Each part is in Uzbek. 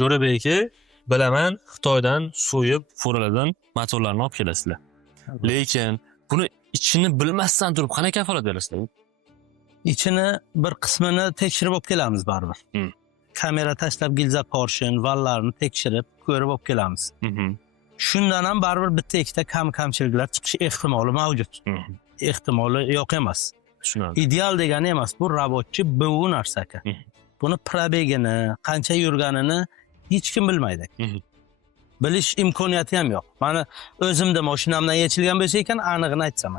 Jo'rabek aka, bilaman, Xitoydan so'yib, Foraladan motorlarni olib kelasizlar. Lekin buni ichini bilmasdan turib qanday kafolat berasizlar? İçini bir qismini tekshirib olib kelamiz baribir. Kamera tashlab gilza porshin, vallarni tekshirib, ko'rib olib kelamiz. Shundan ham baribir bitta ikkita kamchiliklar chiqishi ehtimoli mavjud. Ehtimoli yo'q emas. Tushunarli. Ideal degani emas, bu rabotchi bu narsa aka. Buni probegini, qancha yurganini hech kim bilmaydi. Bilish imkoniyati ham yo'q. Mana o'zimda mashinamdan yechilgan bo'lsa ekan, aniqini aytsam.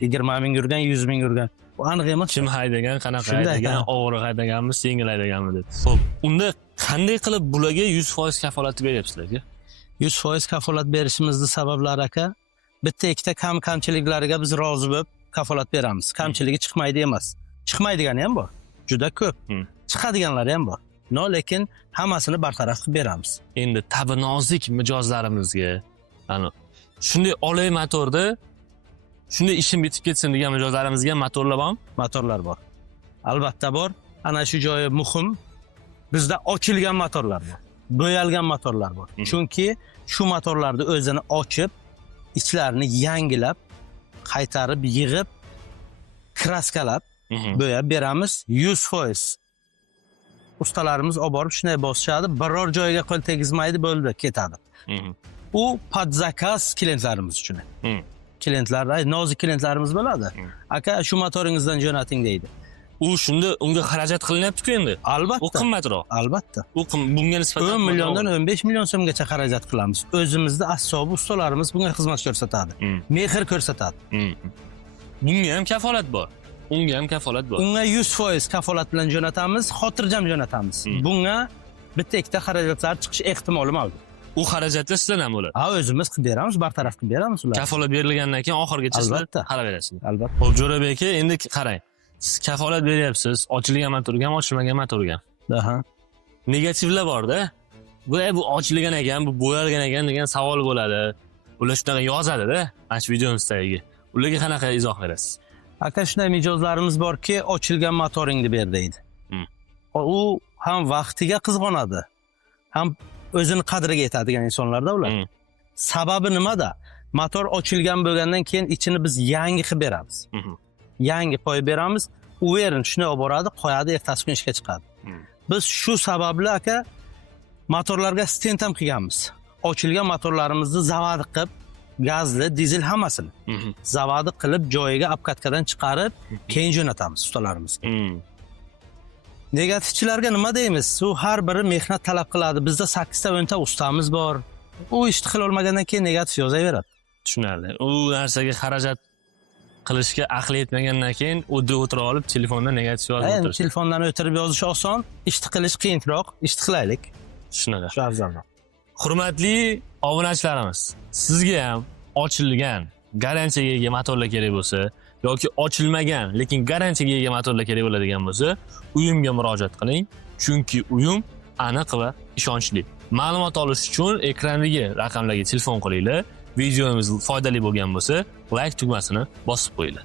20 ming yurgan, 100 ming yurgan. Bu aniq emas. Kim haydagan, qanaqa haydagan, og'ir haydaganmi, yengil haydaganmi deb. Xo'p, unda qanday qilib bularga 100% kafolatni beryapsizlar? 100% kafolat berishimizning sabablari aka, bitta ikkita kamchiliklariga biz rozi bo'lib kafolat beramiz. Kamchiligi chiqmaydi emas. Chiqmaydigani ham bor. Juda ko'p. Chiqadiganlari ham bor. Lekin hammasini bartaraf qilib beramiz. Endi tabi nozik mijozlarimizga, shunday olay motorda shunday ishim bitib ketsin degan mijozlarimizga motorlar bormi? Motorlar bor. Albatta bor. Ana shu joyi muhim. Bizda ochilgan motorlar bor. Bo'yalgan motorlar bor. Chunki shu motorlarni o'zini ochib, ichlarini yangilab, qaytarib, yig'ib, kraskalab bo'yab beramiz 100%. Ustalarimiz olib borib shunday bosishadi, biror joyga qo'l tegizmaydi, bo'ldi, ketadi. U podzakaz klientlarimiz uchun. Klientlar, nozik klientlarimiz bo'ladi. Aka, shu motoringizdan jo'nating deydi. U shunda unga xarajat qilinyapti-ku endi. Albatta. U qimmatroq. Albatta. U bunga nisbatan 10 milliondan 15 million so'mgacha xarajat qilamiz. O'zimizda assobi ustalarimiz bunga xizmat ko'rsatadi. Mehr ko'rsatadi. Bunga ham kafolat bor. Unga ham kafolat bor. Unga 100% kafolat bilan jo'natamiz, xotirjam jo'natamiz. Bunga bitta ikkita xarajatlar chiqish ehtimoli mavjud. U xarajatlar sizdan ham bo'ladi. Ha, o'zimiz qilib beramiz, bartaraf qilib beramiz ularni. Kafolat berilgandan keyin oxirigacha sizlar qarab berasizlar. Albatta. Xo'p, Jo'rabek aka, endi qarang. Siz kafolat beryapsiz, ochilgan motorga ham, ochilmagan motorga ham. Aha. Negativlar bor-da. Bu ochilgan ekan, bu bo'yalgan ekan degan savol bo'ladi. Ular shunaqa yozadi-da, mana shu videoning tagiga. Ularga qanaqa izoh berasiz? Aka, shunday mijozlarimiz borki, ochilgan motoringni ber deydi. U ham vaqtiga qizg'onadi, ham o'zini qadriga yetadigan insonlarda ular. Sababi nimada? Motor ochilgan bo'lgandan keyin ichini biz yangi qilib beramiz. Yangi qo'yib beramiz, u yerini shunday olib boradi, qo'yadi, ertasi kun ishga chiqadi. Biz shu sababli aka motorlarga stent ham qilganmiz. Ochilgan motorlarimizni zavodi qilib, gazli, dizel hammasini zavodi qilib, joyiga apkatkadan chiqarib, keyin jo'natamiz ustalarimizga. Negativchilarga nima deymiz? U har biri mehnat talab qiladi. Bizda 8 ta 10 ta ustamiz bor. U ishni qila olmagandan keyin negativ yozaveradi. Tushunarli. U narsaga xarajat qilishga aqli yetmagandan keyin o'dda o'tira olib telefondan negativ yozib o'tirish. Telefondan o'tirib yozish oson, ishni qilish qiyinroq. Ishni qilaylik. Shunaqa. Shu afzalroq. Hurmatli obunachilarimiz, sizga ham ochilgan, garantiyaga ega motorlar kerak bo'lsa yoki ochilmagan, lekin garantiyaga ega motorlar kerak bo'ladigan bo'lsa, uyimga murojaat qiling, chunki uyim aniq va ishonchli. Ma'lumot olish uchun ekrandagi raqamlarga telefon qilinglar. Videomiz foydali bo'lgan bo'lsa, like tugmasini bosib qo'yinglar.